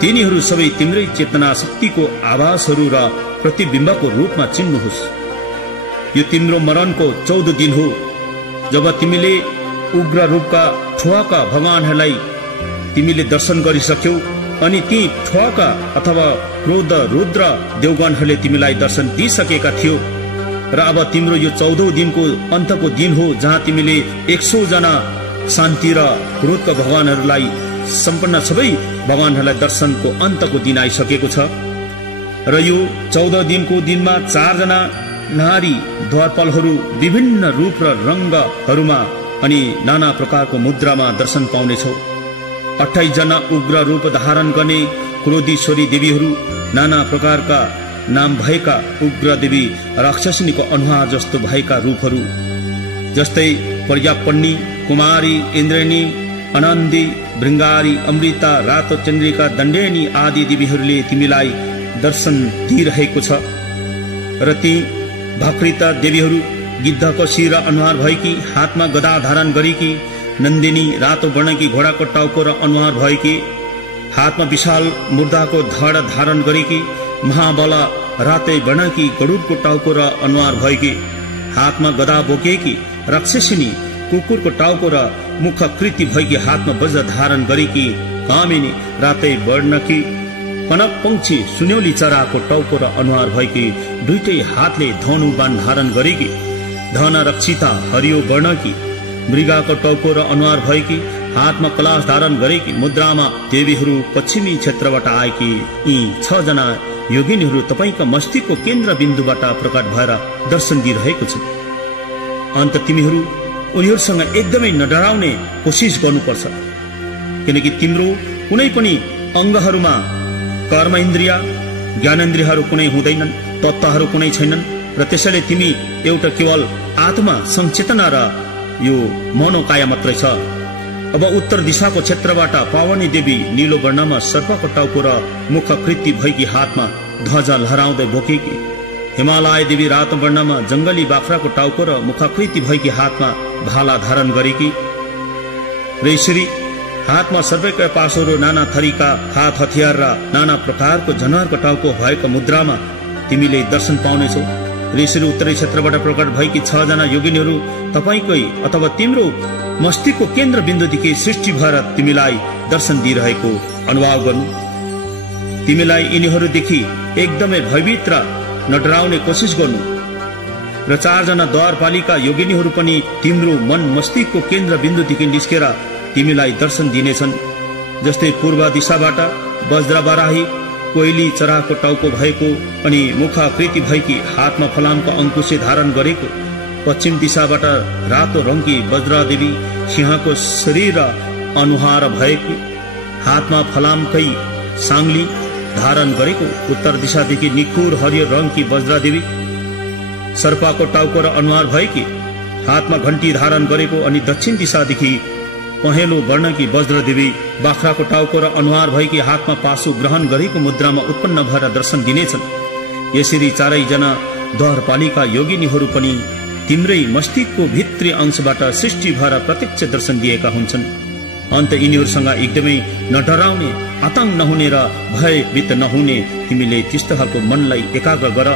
तिनीहरू सबै तिम्रै चेतना शक्तिको आभासहरू र प्रतिबिम्बको रूपमा चिन्नुहोस्। यो तिम्रो मरणको 14 दिन हो, जब तिमीले उग्र रूपका ठुवाका भगवानहरूलाई तिमीले दर्शन गरिसक्यौ अनि ती ठुवाका अथवा क्रोध रुद्र देवगणहरूले तिमीलाई दर्शन दिइसकेका थियो। र अब तिम्रो यो 14औं दिनको अन्तको दिन हो, जहाँ तिमीले 100 जना शान्ति र क्रोधका भगवानहरूलाई सम्पन्न सबै भगवानहरूलाई दर्शनको अन्तको दिन आइसकेको छ। र यो 14 दिनको दिनमा 4 जना नारी द्वारपालहरू विभिन्न रूप र रङ्गहरूमा अनि नाना प्रकारको मुद्रामा दर्शन पाउनेछौ। 28 जना उग्र रूप धारण गर्ने क्रोधीश्वरी देवीहरू, नाना प्रकारका नाम भएका उग्र देवी राक्षसनीको अनुहार जस्तो भएका रूपहरू, जस्तै प्रज्ञापन्नी, कुमारी, इन्द्रेणी, अनन्दी, भृङ्गारी, अमृता, रातो चन्द्रिका, दण्डेनी आदि देवीहरूले तिमीलाई दर्शन दिइरहेको छ। र ती भाकृता देवीहरू गिद्धको शिर अनुहार भएकी, हातमा गदा धारण गरेकी, नन्दिनी रातो वर्णकी घोडाको टाउको र अनुहार भएकी, हातमा विशाल मुर्दाको धड धारण गरेकी, महाबला रातै वर्णकी गरुडको टाउको र अनुहार भएकी, हातमा गदा बोकेकी राक्षसिनी, कुकुरको टाउको र मुखाकृति भएकी हातमा वज्र धारण गरेकी कामिनी, रातै वर्णकी कनक पंक्षी सुन्यौली चराको टाउको र अनुहार भएकी, दुईटै हातले धनु बाण धारण गरेकी धन रक्षिता हरियो वर्णकी, मृगको टाउको र अनुहार भएकी, हातमा कलाश धारण गरेकी मुद्रामा देवीहरू पश्चिमी क्षेत्रबाट आएकी यी 6 जना योगिनीहरू तपाईका मस्तिष्कको केन्द्र बिन्दुबाट प्रकट भएर दर्शन दिइरहेको छ। अन्त तिमीहरू उनीहरूसँग एकदमै नडराउने कोसिस गर्नुपर्छ, किनकि तिम्रो कुनै पनि अङ्गहरूमा कर्म इन्द्रिय ज्ञानेन्द्रियहरू कुनै हुँदैनन्, तत्त्वहरू कुनै छैनन् र त्यसैले तिमी एउटा केवल आत्मा संचेतना र यो मनोकाया मात्रै छ। अब उत्तर दिशाको क्षेत्रबाट पावनी देवी नीलो वर्णमा सर्पको टाउको र मुखाकृति भएकी हातमा ध्वजा लहराउँदै बोकेकी, हिमालय देवी रातो वर्णमा जंगली बाख्राको टाउको र मुखाकृति भएकी हातमा भाला धारण गरेकी र यसरी हातमा सर्वैका पासोहरू नाना थरीका हात हतियार र नाना प्रकारको जनावरको टाउको भएको मुद्रामा तिमीले दर्शन पाउनेछौ। र यसरी उत्तरी क्षेत्रबाट प्रकट भएकी 6 जना योगिनीहरू तपाईकै अथवा तिम्रो मस्तिष्कको केन्द्र बिन्दुदेखि सृष्टि भएर तिमीलाई दर्शन दिइरहेको अनुभव गर्नु। तिमीलाई यिनीहरूदेखि एकदमै भयभीत र नडराउने कोसिस गर्नु र 4 जना द्वारपालिका योगिनीहरू पनि तिम्रो मन मस्तिष्कको केन्द्र बिन्दुदेखि निस्केर तिमीलाई दर्शन दिनेछन्। जस्तै पूर्व दिशाबाट वज्रबाराही कोइली चराको टाउको भएको अनि मुखाकृति भएकी हातमा फलामको अंकुशे धारण गरेको, पश्चिम दिशाबाट रातो रङकी वज्रदेवी सिंहको शरीर र अनुहार भएको हातमा फलामकै सांगली धारण गरेको, उत्तर दिशादेखि निखुर हरियो रङकी वज्रदेवी सर्पको टाउको र अनुहार भएकी हातमा घण्टी धारण गरेको अनि दक्षिण दिशादेखि पहेँलो वर्णकी वज्रदेवी बाख्राको टाउको र अनुहार भएकी हातमा पासु ग्रहण गरेको मुद्रामा उत्पन्न भएर दर्शन दिनेछन्। यसरी 4 जना द्वारपालिका योगिनीहरू पनि तिम्रै मस्तिष्कको भित्री अंशबाट सृष्टि भएर प्रत्यक्ष दर्शन दिएका हुन्छन्। अन्त यिनीहरूसँग एकदमै नडराउने, आतंक नहुने र भयभीत नहुने तिमीले त्यस्तोहरूको मनलाई एकाग्र गर।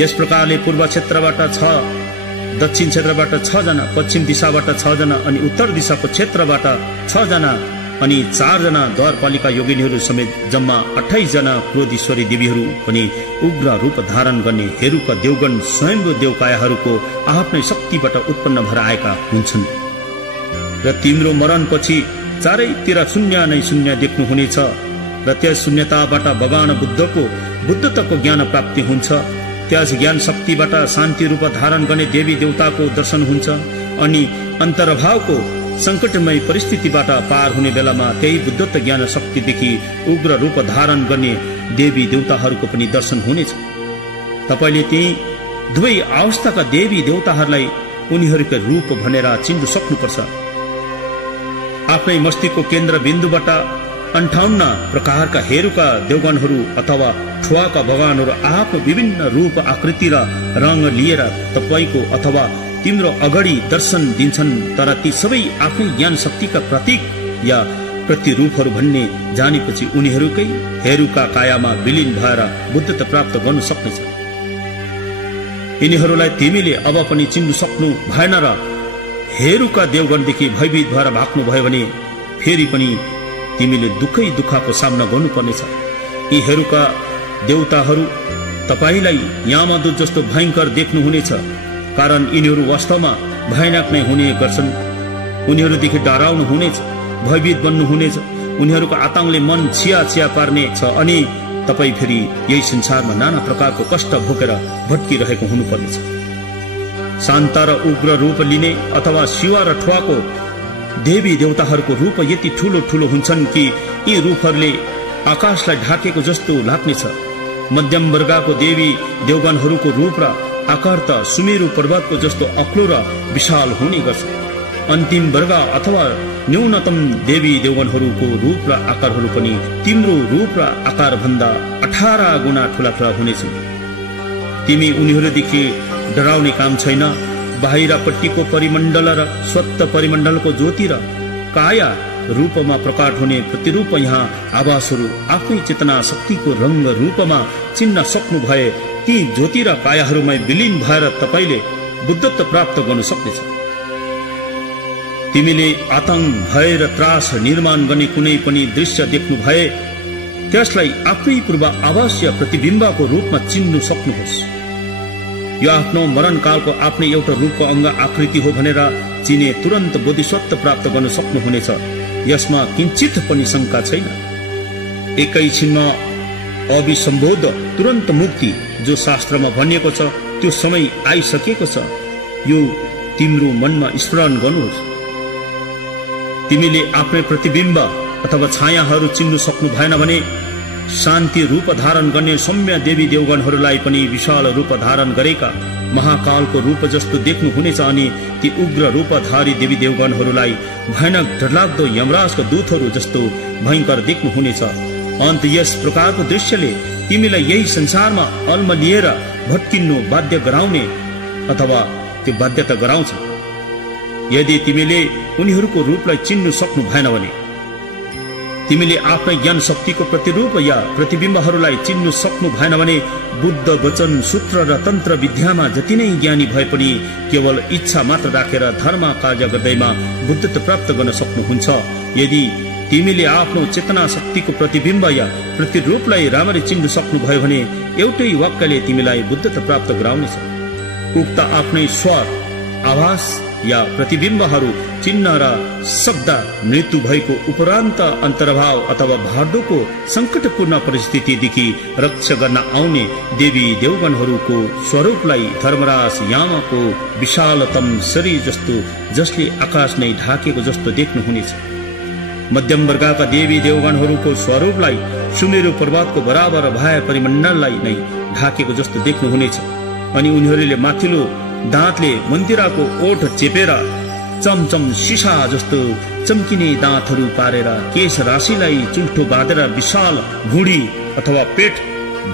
यस प्रकारले पूर्व क्षेत्रबाट 6, दक्षिण क्षेत्रबाट 6 जना, पश्चिम दिशाबाट 6 जना अनि उत्तर दिशाको क्षेत्रबाट 6 जना अनि 4 जना द्वारपालिका योगिनीहरू समेत जम्मा 28 जना क्रोधीश्वरी देवीहरू पनि उग्र रूप धारण गर्ने हेरुका देवगण स्वयम्भू देवकायाहरूको आफ्नै शक्तिबाट उत्पन्न भएर आएका हुन्छन्। र तिम्रो मरणपछि चारैतिर शून्य नै शून्य देख्नुहुनेछ र त्यस शून्यताबाट भगवान बुद्धत्वको ज्ञान प्राप्ति हुन्छ। त्यस ज्ञान शक्तिबाट शान्ति रूप धारण गर्ने देवी देवताको दर्शन हुन्छ अनि अन्तर्भावको संकटमय परिस्थितिबाट पार हुने बेलामा त्यही बुद्धत्व ज्ञान शक्तिदेखि उग्र रूप धारण गर्ने देवी देवताहरूको पनि दर्शन हुनेछ। तपाईले ती दुवै अवस्थाका देवी देवताहरूलाई उनीहरूका रूप भनेर चिन्न सक्नुपर्छ। आफ्नै मस्तिष्कको केन्द्र बिन्दुबाट 58 प्रकारका हेरुका देवगणहरू अथवा ठुवाका भगवानहरू आफ्नो विभिन्न रूप आकृति र रंग लिएर तपाईको अथवा तिम्रो अगाडि दर्शन दिन्छन्। तर ती सबै आफ्नै ज्ञान शक्तिका प्रतीक या प्रतिरूपहरू भन्ने जानेपछि उनीहरूकै हेरुका कायामा विलीन भएर बुद्धत्व प्राप्त गर्न सक्नेछ। यिनीहरूलाई तिमीले अब पनि चिन्न सक्नु भएन र हेरुका देवगणदेखि भयभीत भएर भाग्नु भयो भने फेरि पनि तिमीले दुःखको सामना गर्नुपर्नेछ। यी हेरुका देवताहरू तपाईलाई यामदूत जस्तो भयंकर देख्नुहुनेछ, कारण यिनीहरू वास्तवमा भयानक नै हुने गर्छन्। उनीहरूदेखि डराउनु हुनेछ, भयभीत बन्नु हुनेछ। उनीहरूको आतंकले मन छिया पार्ने छ अनि तपाई फेरि यही संसारमा नाना प्रकारको कष्ट भोगेर भट्किरहेको हुनुपर्नेछ। शान्त र उग्र रूप लिने अथवा शिवा र ठुवाको देवी देवताहरूको रूप यति ठूलो ठूलो हुन्छन् कि यी रूपहरूले आकाशलाई ढाकेको जस्तो लाग्नेछ। मध्यम वर्गको देवी देवगणहरूको रूप र आकार त सुमेरु पर्वतको जस्तो अग्लो र विशाल हुने गर्छ। अन्तिम वर्ग अथवा न्यूनतम देवी देवगणहरूको रूप र आकारहरू पनि तिम्रो रूप र आकार भन्दा 18 गुणा ठूला हुनेछन्। तिमी उनीहरूदेखि डराउने काम छैन। बाहिरपट्टिको परिमण्डल र स्वत परिमण्डलको ज्योति र काया रूपमा प्रकट हुने प्रतिरूप यहाँ आवासहरू आफ्नै चेतना शक्तिको रंग रूपमा चिन्न सक्नु भए ती ज्योति र कायाहरूमा विलीन भएर तपाईले बुद्धत्व प्राप्त गर्न सक्नेछ। तिमीले आतंक, भय र त्रास निर्माण गर्ने कुनै पनि दृश्य देख्नु भए त्यसलाई आफ्नै पूर्व आभास या प्रतिबिम्बको रूपमा चिन्नु सक्नुहोस्। यो आफ्नो मरणकालको आफ्नै एउटा रूपको अङ्ग आकृति हो भनेर चिने तुरन्त बोधिसत्व प्राप्त गर्न सक्नुहुनेछ। यसमा किञ्चित पनि शङ्का छैन। एकैछिनमा अभिसम्बोध तुरन्त मुक्ति जो शास्त्रमा भनिएको छ त्यो समय आइसकेको छ। यो तिम्रो मनमा स्मरण गर्नुहोस्। तिमीले आफ्नै प्रतिबिम्ब अथवा छायाहरू चिन्नु सक्नु भएन भने शान्ति रूप धारण गर्ने सौम्य देवी देवगणहरूलाई पनि विशाल रूप धारण गरेका महाकालको रूप जस्तो देख्नुहुनेछ अनि ती उग्र रूपधारी देवी देवगणहरूलाई भयानक डरलाग्दो यमराजका दूतहरू जस्तो भयङ्कर देख्नुहुनेछ। अन्त यस प्रकारको दृश्यले तिमीलाई यही संसारमा अल्मलिएर भट्किनु बाध्य गराउने अथवा त्यो बाध्यता गराउँछ। यदि तिमीले उनीहरूको रूपलाई चिन्नु सक्नु भएन भने तिमीले आफ्नै ज्ञान शक्तिको प्रतिरूप या प्रतिबिम्बहरूलाई चिन्नु सक्नु भएन भने बुद्ध वचन सूत्र र तन्त्र विद्यामा जति नै ज्ञानी भए पनि केवल इच्छा मात्र राखेर धर्म कार्य गर्दैमा बुद्धत्व प्राप्त गर्न सक्नुहुन्छ। यदि तिमीले आफ्नो चेतना शक्तिको प्रतिबिम्ब या प्रतिरूपलाई राम्ररी चिन्नु सक्नुभयो भने एउटै वाक्यले तिमीलाई बुद्धत्व प्राप्त गराउनेछ। उक्त आफ्नै स्वर, आभास या प्रतिबिम्बहरू चिन्ह र शब्द मृत्यु भएको उपरान्त अन्तर्भाव अथवा भाड्दोको संकटपूर्ण परिस्थितिदेखि रक्षा गर्न आउने देवी देवगणहरूको स्वरूपलाई धर्मराज यामको विशालतम शरीर जस्तो जसले आकाश नै ढाकेको जस्तो देख्नुहुनेछ। मध्यम वर्गका देवी देवगणहरूको स्वरूपलाई सुमेरु पर्वतको बराबर भए परिमण्डललाई नै ढाकेको जस्तो देख्नुहुनेछ। अनि उनीहरूले माथिल्लो दाँतले मन्दिराको ओठ चेपेर चमचम सिसा जस्तो चम्किने दाँतहरू पारेर केश राशिलाई चुल्ठो बाँधेर विशाल भुँडी अथवा पेट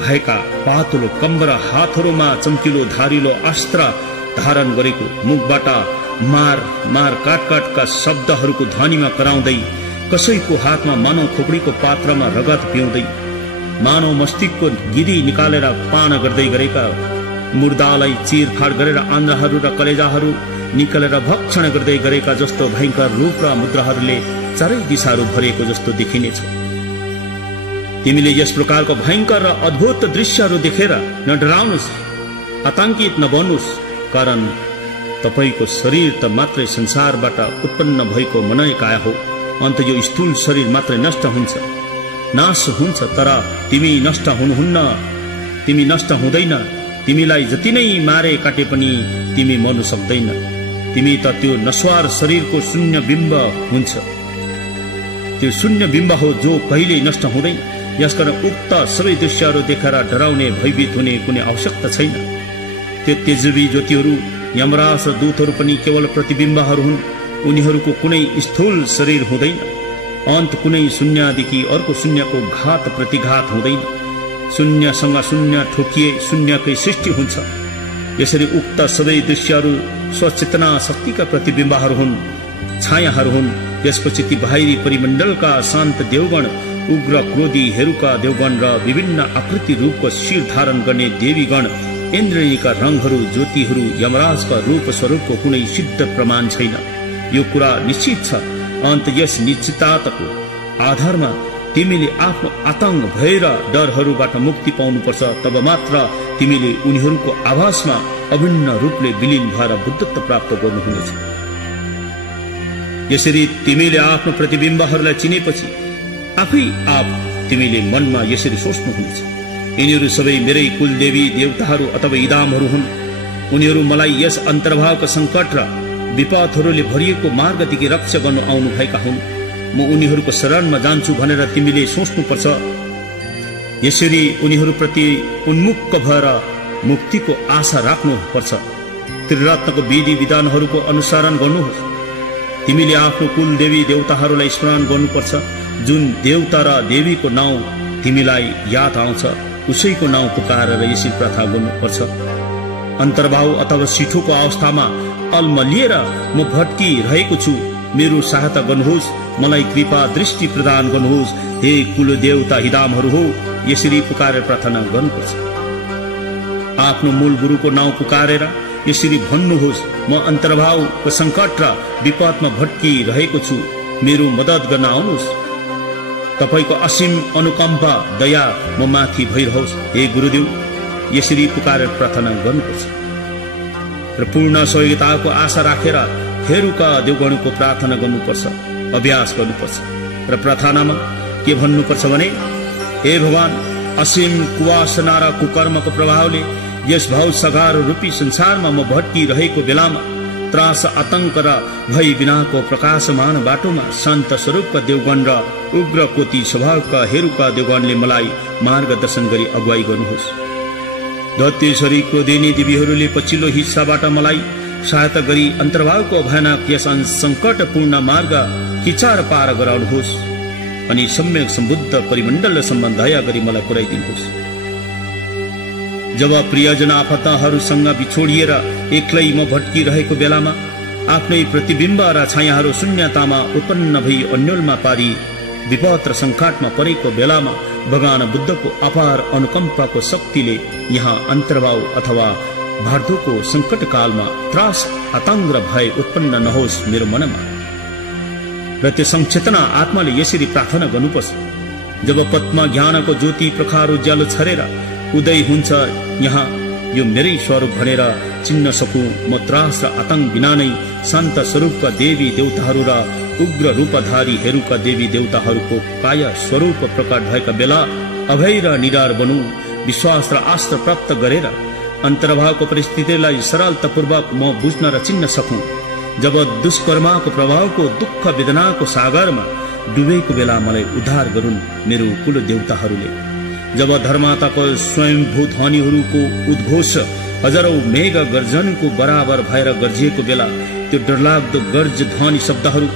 भएका पातलो कम्बर हातहरूमा चम्किलो धारिलो अस्त्र धारण गरेको मुखबाट मार मार काटकाटका शब्दहरूको ध्वनिमा कराउँदै कसैको हातमा मानव खोपडीको पात्रमा रगत पिउँदै मानव मस्तिष्कको गिरी निकालेर पान गर्दै गरेका मुर्दालाई चिरफाड गरेर आन्द्राहरू र कलेजाहरू निकालेर भक्षण गर्दै गरेका जस्तो भयङ्कर रूप र मुद्राहरूले चारै दिशाहरू भरिएको जस्तो देखिनेछ। तिमीले यस प्रकारको भयङ्कर र अद्भुत दृश्यहरू देखेर न डराउनुस्, आतंकित नबन्नुस्, कारण तपाईको शरीर त मात्रै संसारबाट उत्पन्न भएको मनै काया हो। अन्त यो स्थूल शरीर मात्रै नष्ट हुन्छ, नाश हुन्छ, तर तिमी नष्ट हुनुहुन्न, तिमी नष्ट हुँदैन। तिमीलाई जति नै मारे काटे पनि तिमी मर्नु सक्दैन। तिमी त त्यो नश्वर शरीरको शून्य बिम्ब हुन्छ। त्यो शून्य बिम्ब हो जो कहिल्यै नष्ट हुँदैन। यसकारण उक्त सबै दृश्यहरू देखेर डराउने भयभीत हुने कुनै आवश्यकता छैन। त्यो तेजवी ज्योतिहरू यमराज र दूतहरू पनि केवल प्रतिबिम्बहरू हुन्। उनीहरूको कुनै स्थूल शरीर हुँदैन। अन्त कुनै शून्यदेखि अर्को शून्यको घात प्रतिघात हुँदैन। शून्यसँग शून्य ठोकिए शून्यकै सृष्टि हुन्छ। यसरी उक्त सबै दृश्यहरू स्वचेतना शक्तिका प्रतिबिम्बहरू हुन्, छायाहरू हुन्। त्यसपछि ती बाहिरी परिमण्डलका शान्त देवगण, उग्र क्रोधी हेरुका देवगण र विभिन्न आकृति रूपको शिर धारण गर्ने देवीगण, इन्द्रनीका रङहरू, ज्योतिहरू, यमराजका रूप स्वरूपको कुनै सिद्ध प्रमाण छैन। यो कुरा निश्चित छ। अन्त यस निश्चितताको आधारमा तिमीले आफ्नो आतंक, भय र डरहरूबाट मुक्ति पाउनुपर्छ। तब मात्र तिमीले उनीहरूको आभासमा अभिन्न रूपले विलीन भएर बुद्धत्व प्राप्त गर्नुहुनेछ। यसरी तिमीले आफ्नो प्रतिबिम्बहरूलाई चिनेपछि आफै आप तिमीले मनमा यसरी सोच्नुहुनेछ, यिनीहरू सबै मेरै कुलदेवी देवताहरू अथवा इदामहरू हुन्। उनीहरू मलाई यस अन्तर्भावका सङ्कट र विपदहरूले भरिएको मार्गदेखि रक्षा गर्नु आउनुभएका हुन्। म उनीहरूको शरणमा जान्छु भनेर तिमीले सोच्नुपर्छ। यसरी उनीहरूप्रति उन्मुख भएर मुक्तिको आशा राख्नुपर्छ। त्रिरत्नको विधि विधानहरूको अनुसरण गर्नुहोस्। तिमीले आफ्नो कुल देवी देवताहरूलाई स्मरण गर्नुपर्छ। जुन देवता र देवीको नाउँ तिमीलाई याद आउँछ उसैको नाउँ पुकारेर यसरी प्रार्थना गर्नुपर्छ। अन्तर्भाव अथवा सिठोको अवस्थामा अल्मलिएर म भट्किरहेको छु, मेरो सहायता गर्नुहोस्, मलाई कृपा दृष्टि प्रदान गर्नुहोस्, हे कुल देवता हिदामहरू हो, यसरी पुकारेर प्रार्थना गर्नुपर्छ। आफ्नो मूल गुरुको नाउँ पुकारेर यसरी भन्नुहोस्, म अन्तर्भावको सङ्कट र विपदमा भट्किरहेको छु, मेरो मद्दत गर्न आउनुहोस्। तपाईको असीम अनुकम्पा दया म माथि भइरहोस्। हे गुरुदेव, यसरी पुकारेर प्रार्थना गर्नुपर्छ र पूर्ण सहयोगिताको आशा राखेर हेरुका देवगणको प्रार्थना गर्नुपर्छ, अभ्यास गर्नुपर्छ। र प्रार्थनामा के भन्नुपर्छ भने, हे भगवान, असीम कुवासना र कुकर्मको प्रभावले यस भाव सगार रूपी संसारमा म भट्किरहेको बेलामा त्रास, आतंक र भय बिनाको प्रकाशमान बाटोमा शान्त स्वरूपका देवगण र उग्र कोटी स्वभावका हेरुका देवगणले मलाई मार्गदर्शन गरी अगुवाई गर्नुहोस्। धत्तेश्वरीको देनी देवीहरूले पछिल्लो हिस्साबाट मलाई सहायता गरी अन्तर्भावको भयानक यस सङ्कटपूर्ण मार्ग किचार पार गराउनुहोस् अनि सम्यक सम्बुद्ध परिमण्डलसम्म दया गरी मलाई पुर्याइदिनुहोस्। जब प्रियजन आफन्तहरूसँग बिछोडिएर एक्लै म भट्किरहेको बेलामा आफ्नै प्रतिबिम्ब र छायाहरू शून्यतामा उत्पन्न भई अन्योलमा पारी विपद र सङ्कटमा परेको बेलामा भगवान बुद्धको अपार अनुकम्पाको शक्तिले यहाँ अन्तर्भाव अथवा भार्दोको सङ्कटकालमा त्रास, आतंक र भय उत्पन्न नहोस् मेरो मनमा। र त्यो संचेतना आत्माले यसरी प्रार्थना गर्नुपर्छ, जब पद्म ज्ञानको ज्योति प्रखर उज्यालो छरेर उदय हुन्छ, यहाँ यो मेरै स्वरूप भनेर चिन्न सकूँ। म त्रास र आतंक बिना नै शान्त स्वरूपका देवी देवताहरू र उग्र रूपधारी हेरुका देवी देवताहरूको काय स्वरूप प्रकट भएका बेला अभय र निडर बनू। विश्वास र आस्था प्राप्त गरेर अन्तर्भावको परिस्थितिलाई सरलतापूर्वक म बुझ्न र चिन्न सकूँ। जब दुष्कर्मको प्रभावको दुःख वेदनाको सागरमा डुबेको बेला मलाई उद्धार गरून् मेरो कुल देवताहरूले। जब धर्माताको स्वयंभू ध्वनिहरूको उद्घोष हजारौं मेघ गर्जनको बराबर भएर गर्जिएको बेला त्यो डरलाग्दो गर्ज ध्वनि शब्दहरू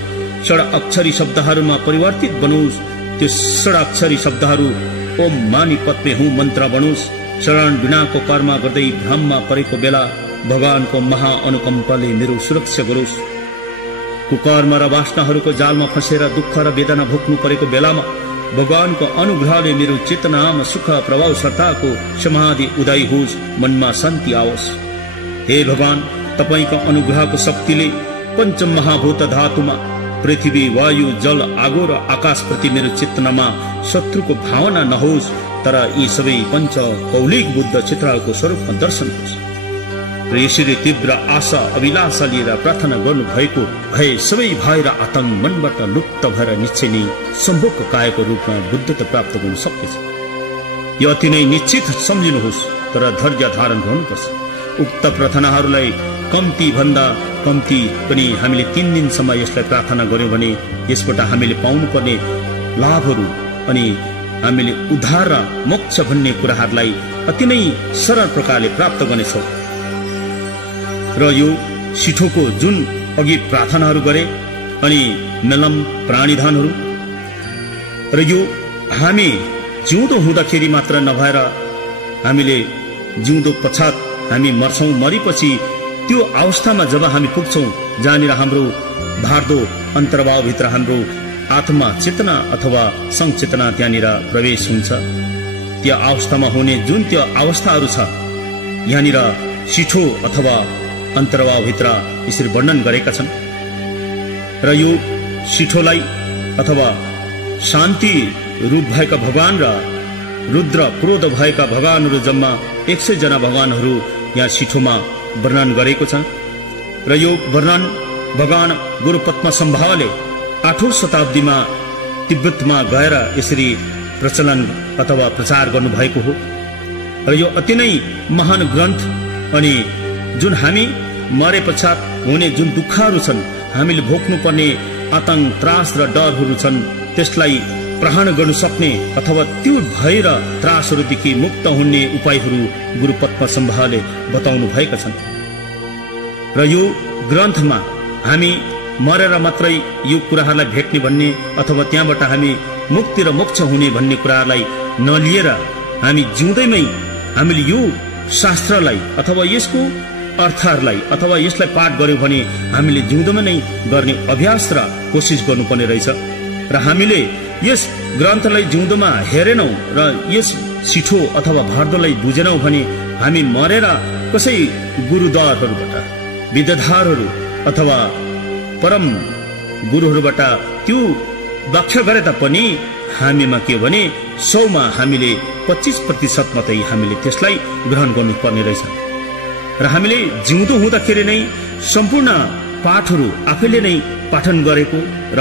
षड अक्षरी शब्दहरूमा परिवर्तित बनोस्। त्यो षड अक्षरी शब्दहरू ओम मानी पद्मे हुँ मन्त्र बनोस्। शरण बिनाको कर्म गर्दै भ्रममा परेको बेला भगवानको महाअनुकम्पाले मेरो सुरक्षा गरोस्। कुकर्म र वासनाहरूको जालमा फँसेर दुःख र वेदना भोग्नु परेको बेलामा भगवानको अनुग्रहले मेरो चेतनामा सुख प्रभाव सत्ताको समाधि उदय होस्, मनमा शान्ति आओस्। हे भगवान, तपाईको अनुग्रहको शक्तिले पंच महाभूत धातुमा पृथ्वी, वायु, जल, आगो र आकाश प्रति मेरो चेतनामा शत्रुको भावना नहोस्, तर यी सबै पंच कौलिक बुद्ध चित्रको स्वरूपमा दर्शन होस्। र यसरी तीव्र आशा अभिलाषा लिएर प्रार्थना गर्नु भएको भए सबै भय र आतंक मनबाट लुप्त भएर निश्चय नै सम्भोग कायको रूपमा बुद्धता प्राप्त गर्न सकिन्छ। यो अति नै निश्चित सम्झिनुहोस्, तर धैर्य धारण गर्नुपर्छ। उक्त प्रार्थनाहरूलाई कम्ती भन्दा कम्ती पनि हामीले 3 दिनसम्म यसलाई प्रार्थना गर्यौं भने यसबाट हामीले पाउनुपर्ने लाभहरू अनि हामीले उद्धार र मोक्ष भन्ने कुराहरूलाई अति नै सरल प्रकारले प्राप्त गर्नेछौँ। र यो सिठोको जुन अघि प्रार्थनाहरू गरे अनि मेलम प्राणीधनहरू र यो हामी जिउँदो हुँदाखेरि मात्र नभएर हामीले जिउँदो पश्चात हामी मर्छौं, मरेपछि त्यो अवस्थामा जब हामी पुग्छौं जहाँनिर हाम्रो भार्दो अन्तर्भावभित्र हाम्रो आत्मा चेतना अथवा संचेतना त्यहाँनिर प्रवेश हुन्छ, त्यो अवस्थामा हुने जुन त्यो अवस्थाहरू छ यहाँनिर सिठो अथवा अन्तर्भावभित्र यसरी वर्णन गरेका छन्। र यो सिठोलाई अथवा शान्ति रूप भएका भगवान र रुद्र क्रोध भएका भगवानहरू जम्मा 100 जना भगवानहरू यहाँ सिठोमा वर्णन गरेको छ। र यो वर्णन भगवान गुरु पद्मसम्भवले 8औं शताब्दीमा तिब्बतमा गएर यसरी प्रचलन अथवा प्रचार गर्नुभएको हो। र यो अति नै महान ग्रन्थ अनि जुन हामी मरे पश्चात हुने जुन दुःखहरू छन्, हामीले भोग्नुपर्ने आतंक, त्रास र डरहरू छन्, त्यसलाई प्रहण गर्न सक्ने अथवा त्यो भय र त्रासहरूदेखि मुक्त हुने उपायहरू गुरु पद्मसम्भवले बताउनु भएका छन्। र यो ग्रन्थमा हामी मरेर मात्रै यो कुराहरूलाई भेट्ने भन्ने अथवा त्यहाँबाट हामी मुक्ति र मोक्ष हुने भन्ने कुराहरूलाई नलिएर हामी जिउँदैमै हामीले यो शास्त्रलाई अथवा यसको अर्थहरूलाई अथवा यसलाई पाठ गर्यौं भने हामीले जिउँदोमा नै गर्ने अभ्यास र कोसिस गर्नुपर्ने रहेछ। र हामीले यस ग्रन्थलाई जिउँदोमा हेरेनौं र यस सिठो अथवा भार्दोलाई बुझेनौं भने हामी मरेर कसै गुरुद्वारहरूबाट विद्याधरहरू अथवा परम गुरुहरूबाट त्यो व्याख्या गरे तापनि हामीमा के भने 100मा हामीले 25% मात्रै हामीले त्यसलाई ग्रहण गर्नुपर्ने रहेछ। र हामीले जिउँदो हुँदाखेरि नै सम्पूर्ण पाठहरू आफैले नै पाठन गरेको र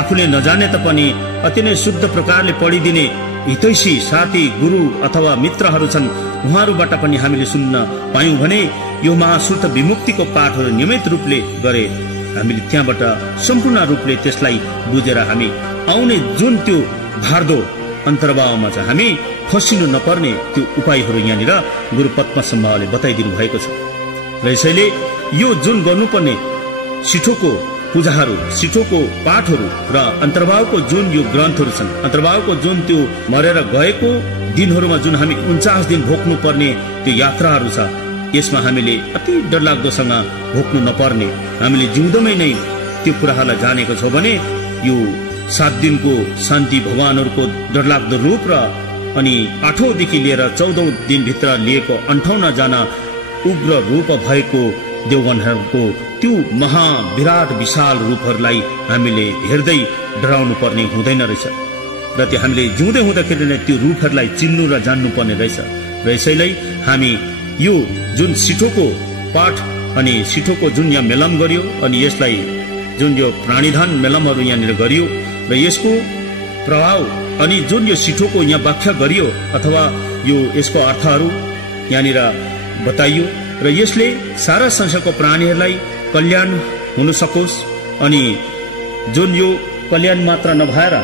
आफूले नजाने तापनि अति नै शुद्ध प्रकारले पढिदिने हितैषी साथी गुरु अथवा मित्रहरू छन्, उहाँहरूबाट पनि हामीले सुन्न पायौं भने यो महाश्रुत विमुक्तिको पाठहरू नियमित रूपले गरे हामीले त्यहाँबाट सम्पूर्ण रूपले त्यसलाई बुझेर हामी आउने जुन त्यो धार्दो अन्तर्भावमा चाहिँ हामी फसिनु नपर्ने त्यो उपायहरू यहाँनिर गुरु पद्मसम्भावले बताइदिनु भएको छ। र यसैले यो जुन गर्नुपर्ने सिठोको पूजाहरू, सिठोको पाठहरू र अन्तर्भावको जुन यो ग्रन्थहरू छन्, अन्तर्भावको जुन त्यो मरेर गएको दिनहरूमा जुन हामी 49 दिन भोग्नु पर्ने त्यो यात्राहरू छ, यसमा हामीले अति डरलाग्दोसँग भोग्नु नपर्ने, हामीले जिउँदोमै नै त्यो कुराहरूलाई जानेको छौँ भने यो 7 दिनको शान्ति भगवानहरूको डरलाग्दो रूप र अनि 8औं देखि लिएर 14औं दिनभित्र लिएको 58 जना उग्र रूप भएको देवगणहरूको त्यो महाविराट विशाल रूपहरूलाई हामीले हेर्दै डराउनु पर्ने हुँदैन रहेछ। र त्यो हामीले जिउँदै हुँदाखेरि नै त्यो रूपहरूलाई चिन्नु र जान्नु पर्ने रहेछ। र यसैले हामी यो जुन सिठोको पाठ अनि सिठोको जुन यहाँ मेलम गरियो अनि यसलाई जुन यो प्राणीधन मेलमहरू यहाँनिर गरियो र यसको प्रभाव अनि जुन यो सिठोको यहाँ व्याख्या गरियो अथवा यो यसको अर्थहरू यहाँनिर बताइयो र यसले सारा संसारको प्राणीहरूलाई कल्याण हुन सकोस् अनि जुन यो कल्याण मात्र नभएर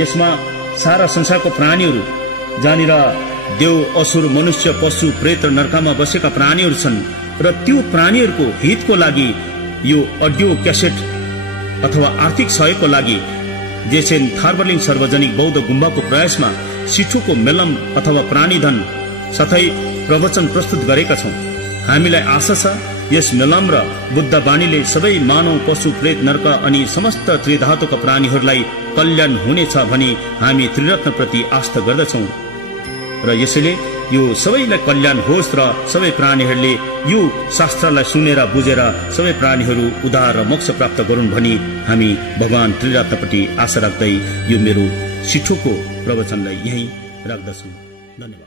यसमा सारा संसारको प्राणीहरू जहाँनिर देव असुर मनुष्य पशु प्रेत र नरकमा बसेका प्राणीहरू छन् र त्यो प्राणीहरूको हितको लागि यो अडियो क्यासेट अथवा आर्थिक सहयोगको लागि जेसेन थार्बलिङ सार्वजनिक बौद्ध गुम्बाको प्रयासमा सिठोको मेलम अथवा प्राणीधन साथै प्रवचन प्रस्तुत गरेका छौं। हामीलाई आशा छ यस मेलम र बुद्ध बाणीले सबै मानव पशु प्रेत नरक अनि समस्त त्रिधातुका प्राणीहरूलाई कल्याण हुनेछ भनी हामी त्रिरत्न प्रति आस्था गर्दछौं र यसैले यो सबैलाई कल्याण होस् र सबै प्राणीहरूले यो शास्त्रलाई सुनेर बुझेर सबै प्राणीहरू उद्धार र मोक्ष प्राप्त गरून् भनी हामी भगवान त्रिरत्नप्रति आशा राख्दै यो मेरो सिठोको प्रवचनलाई यही राख्दछु। धन्यवाद।